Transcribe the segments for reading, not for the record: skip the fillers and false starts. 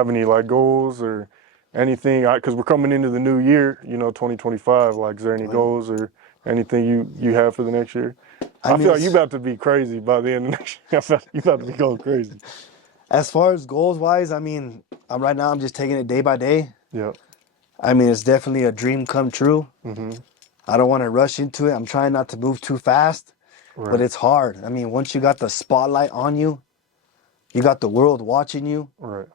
have any like goals or anything? Because we're coming into the new year, you know, 2025. Like, is there any goals or anything you have for the next year? I feel like you about to be crazy by the end of next year. I feel like you about to be going crazy. As far as goals wise, I mean, right now I'm just taking it day by day. Yeah. I mean, it's definitely a dream come true. Mm-hmm. I don't want to rush into it. I'm trying not to move too fast, but it's hard. I mean, once you got the spotlight on you, you got the world watching you. Right.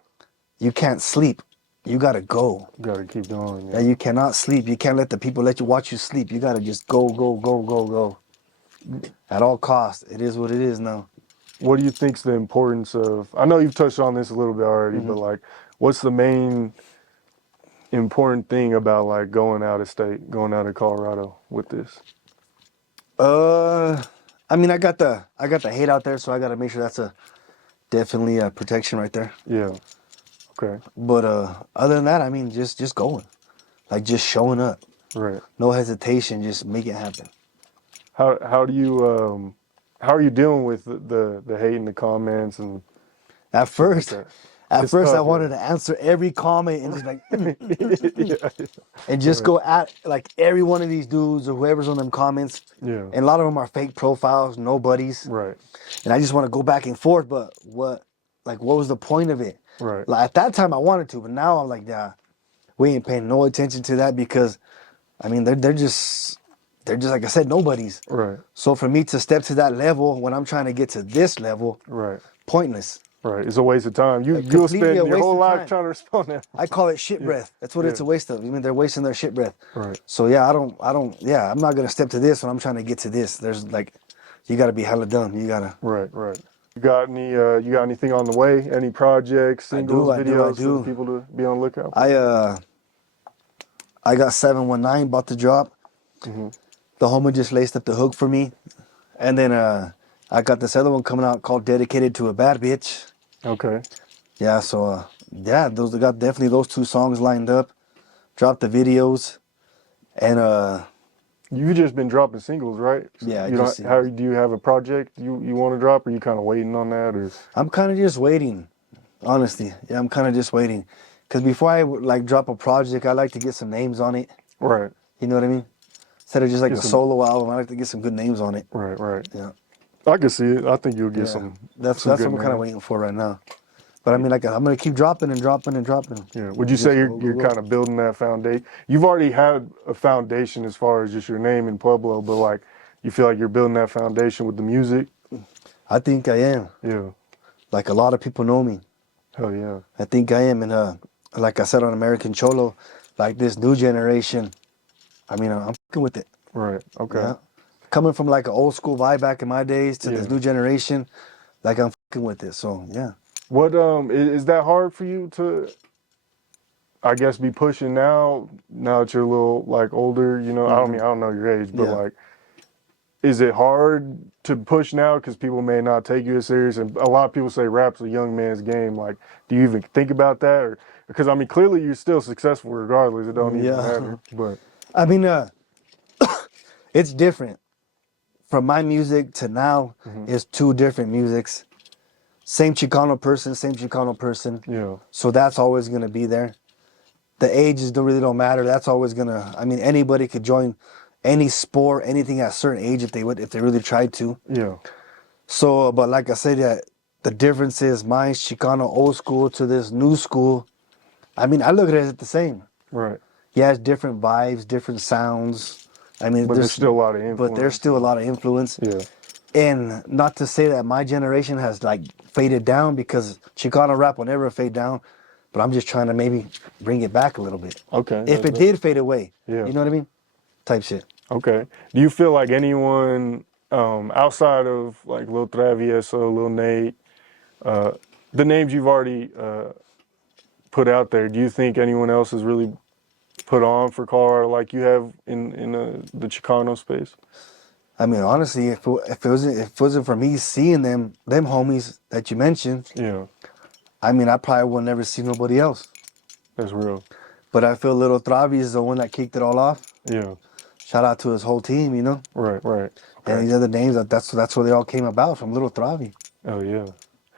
You can't sleep. You gotta go. You gotta keep going. Yeah, you cannot sleep. You can't let the people watch you sleep. You gotta just go, go, go, go, go. At all costs. It is what it is now. What do you think's the importance of? I know you've touched on this a little bit already, but like, what's the main important thing about like going out of state, going out of Colorado with this? I mean, I got the hate out there, so I gotta make sure that's definitely a protection right there. Yeah. Okay. But other than that, I mean, just going, like just showing up. Right. No hesitation, just make it happen. How do you how are you dealing with the hate and the comments and? At first, tough, I wanted to answer every comment and just like, and just go at like every one of these dudes or whoever's on them comments. Yeah. And a lot of them are fake profiles, nobodies. Right. And I just want to go back and forth, but what was the point of it? Right. Like at that time I wanted to, but now I'm like, yeah, we ain't paying no attention to that because, I mean, they're just like I said, nobodies. Right. So for me to step to that level when I'm trying to get to this level, right, pointless. Right. It's a waste of time. You'll spend your whole life trying to respond to that. I call it shit breath. That's what it's a waste of. I mean, they're wasting their shit breath. Right. So yeah, I'm not gonna step to this when I'm trying to get to this. There's like, you gotta be hella dumb. You gotta. Right. You got anything on the way? Any projects, singles, videos for people to be on the lookout for? I got 719 about to drop. Mm-hmm. The homie just laced up the hook for me. And then I got this other one coming out called Dedicated to a Bad Bitch. Okay. Yeah, so I got definitely those two songs lined up. Dropped the videos. And you've just been dropping singles, right? So yeah, do you have a project you want to drop, or are you kind of waiting on that, or? I'm kind of just waiting, honestly. Yeah, I'm kind of just waiting. Because before I like drop a project, I like to get some names on it. Right. You know what I mean? Instead of just like a solo album, I like to get some good names on it. Right. Yeah. I can see it. I think you'll get some. That's what I'm kind of waiting for right now. But I mean, like I'm gonna keep dropping and dropping and dropping. Yeah. Would you say you're kind of building that foundation? You've already had a foundation as far as just your name in Pueblo, but like you feel like you're building that foundation with the music? I think I am. Yeah. Like a lot of people know me. Hell yeah. I think I am, and like I said on American Cholo, like this new generation. I mean, I'm fucking with it. Right. Okay. Yeah. Coming from like an old school vibe back in my days to this new generation, like I'm fucking with it. So yeah. What is that hard for you to, I guess, be pushing now that you're a little like older, you know? I don't know your age, but like, is it hard to push now because people may not take you as serious? And a lot of people say rap's a young man's game. Like, do you even think about that? Or because I mean, clearly you're still successful regardless. It don't even matter. But I mean, it's different. From my music to now, it's two different musics. Same Chicano person. Yeah. So that's always gonna be there. The ages really don't matter. That's always gonna. I mean, anybody could join any sport, anything at a certain age if they really tried to. Yeah. So, but like I said, that the difference is mine's Chicano old school to this new school. I mean, I look at it as the same. Right. Yeah, it's different vibes, different sounds. I mean, but there's still a lot of influence. But there's still a lot of influence. Yeah. And not to say that my generation has like faded down, because Chicano rap will never fade down, but I'm just trying to maybe bring it back a little bit. Okay. If it did fade away, you know what I mean? Type shit. Okay. Do you feel like anyone outside of like Lil Travieso, Lil Nate, the names you've already put out there, do you think anyone else has really put on for Colorado like you have in the Chicano space? I mean, honestly, if it wasn't for me seeing them homies that you mentioned, I mean, I probably would never see nobody else. That's real. But I feel Lil Travi is the one that kicked it all off. Yeah. Shout out to his whole team, you know? Right. Okay. And these other names, that's where they all came about, from Lil Travi. Oh, yeah.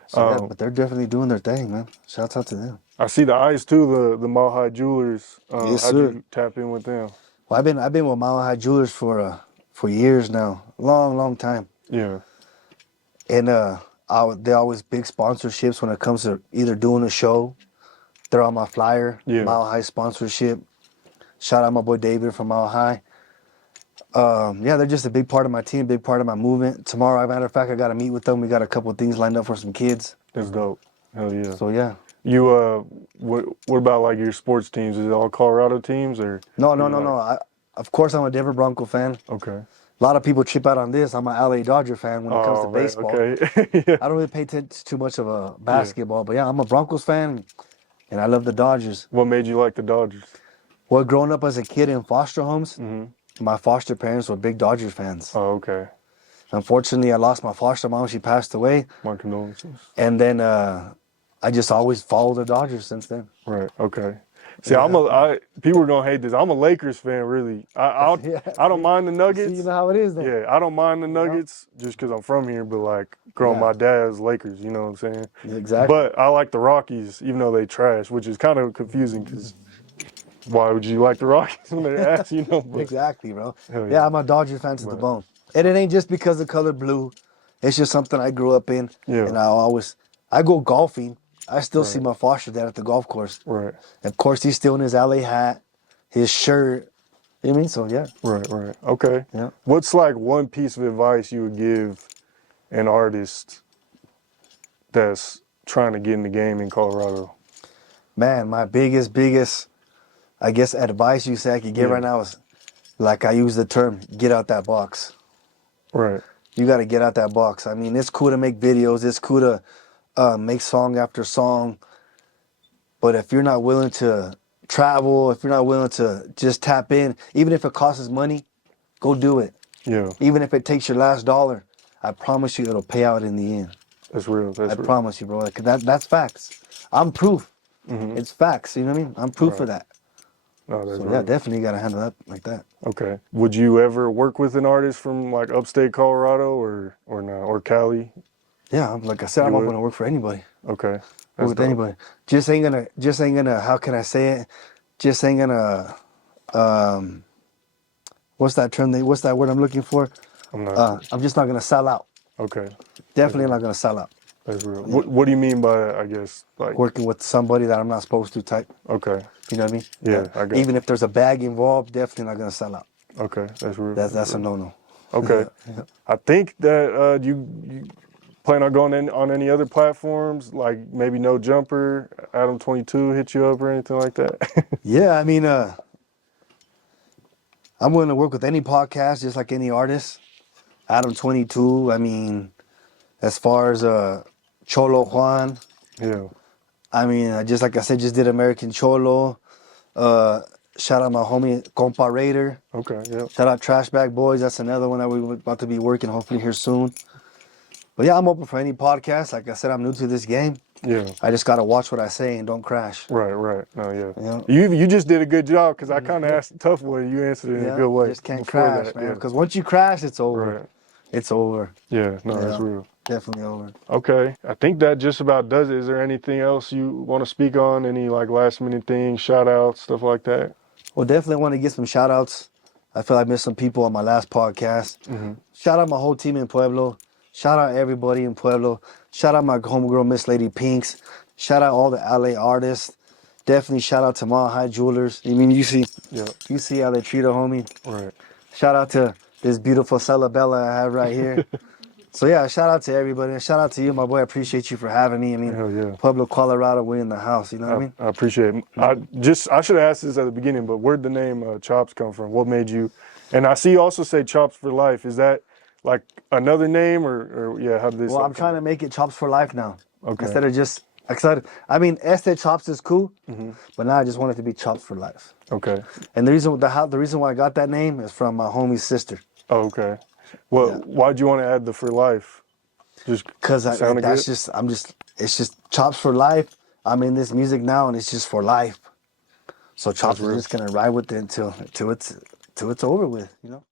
So, but they're definitely doing their thing, man. Shouts out to them. I see the Ice too, the Mile High Jewelers. Yes, How'd sir. you tap in with them? Well, I've been with Mile High Jewelers for years now, long time. Yeah, And they always big sponsorships when it comes to either doing a show. They're on my flyer, yeah, Mile High sponsorship. Shout out my boy David from Mile High. Yeah, they're just a big part of my team, big part of my movement. Tomorrow, as a matter of fact, I got to meet with them. We got a couple of things lined up for some kids. that's dope. Hell yeah. So yeah. You what about like your sports teams? Is it all Colorado teams or? No. Of course, I'm a Denver Bronco fan. Okay. A lot of people trip out on this. I'm an LA Dodger fan when it comes to Man, baseball. okay. Yeah. I don't really pay attention to too much of a basketball, but yeah, I'm a Broncos fan, and I love the Dodgers. What made you like the Dodgers? Well, growing up as a kid in foster homes, Mm-hmm. my foster parents were big Dodgers fans. Oh, okay. Unfortunately, I lost my foster mom. She passed away. My condolences. And then I just always followed the Dodgers since then. Right. Okay. See, people are gonna hate this. I'm a Lakers fan, really. I don't mind the Nuggets. See, you know how it is then. Yeah, I don't mind the Nuggets just because I'm from here. But like, growing my dad's Lakers, you know what I'm saying? Exactly. But I like the Rockies, even though they trash, which is kind of confusing because why would you like the Rockies when they ask, you know? But, Exactly, bro. hell Yeah, I'm a Dodger fan to the bone. And it ain't just because of color blue. It's just something I grew up in. Yeah. And I go golfing. I still see my foster dad at the golf course. Right. Of course, he's still in his LA hat, his shirt. You know what I mean? So, yeah. Right. Okay. Yeah. What's like one piece of advice you would give an artist that's trying to get in the game in Colorado? Man, my biggest, I guess, advice you say I could give right now is, like I use the term, get out that box. Right. You got to get out that box. I mean, it's cool to make videos. It's cool to make song after song. But if you're not willing to travel, if you're not willing to just tap in, even if it costs money, go do it. Yeah. Even if it takes your last dollar, I promise you it'll pay out in the end. That's real. I promise you, bro. Like, that's facts. I'm proof. Mm-hmm. It's facts. You know what I mean? I'm proof of that. No, that's So real. yeah, definitely got to handle that like that. Okay. Would you ever work with an artist from like upstate Colorado or not, or Cali? Yeah, like I said, I'm open to work for anybody. Okay. Work with anybody. Just ain't gonna. How can I say it? Just ain't gonna. What's that term? What's that word I'm looking for? I'm just not gonna sell out. Okay. Definitely not gonna sell out. That's real. Yeah. What do you mean by that, I guess? Like working with somebody that I'm not supposed to type. Okay. You know what I mean? Yeah, I got Even if there's a bag involved, definitely not gonna sell out. Okay, that's real. That's a no-no. Okay. Yeah. I think that you plan on going on any other platforms, like maybe No Jumper, Adam 22 hit you up or anything like that? Yeah, I mean, I'm willing to work with any podcast, just like any artist. Adam 22, I mean, as far as Cholo Juan. Yeah. I mean, just like I said, just did American Cholo. Shout out my homie Compa Raider. Okay, yeah. Shout out Trash Bag Boys. That's another one that we're about to be working hopefully here soon. But yeah, I'm open for any podcast. Like I said, I'm new to this game. Yeah. I just gotta watch what I say and don't crash. Right. No, yeah. Yeah. You just did a good job because I kind of asked a tough one. You answered it in a good way. Just can't before crash, that, man. yeah. Because once you crash, it's over. Right. It's over. Yeah, no, that's real. Definitely over. Okay. I think that just about does it. Is there anything else you want to speak on? Any like last minute things, shout outs, stuff like that? Well, definitely want to get some shout outs. I feel I missed some people on my last podcast. Mm-hmm. Shout out my whole team in Pueblo. Shout out everybody in Pueblo. Shout out my homegirl, Miss Lady Pinks. Shout out all the LA artists. Definitely shout out to Mile High Jewelers. I mean, you see how they treat a homie. Right. Shout out to this beautiful Celebella I have right here. So yeah, shout out to everybody. And shout out to you, my boy. I appreciate you for having me. I mean, Hell yeah. Pueblo, Colorado, we're in the house. You know what I mean? I appreciate it. I should have asked this at the beginning, but where'd the name Chops come from? What made you? And I see you also say Chops for Life. Is that like another name or yeah? How did this? Well, I'm trying to make it Chops for Life now. Okay. Instead of just excited. I mean, Este Chops is cool, but now I just want it to be Chops for Life. Okay. And the reason why I got that name is from my homie's sister. Oh, okay. Well, why'd you want to add the for life? Just because it's just Chops for Life. I'm in this music now, and it's just for life. So Chops is just gonna ride with it until it's over with, you know.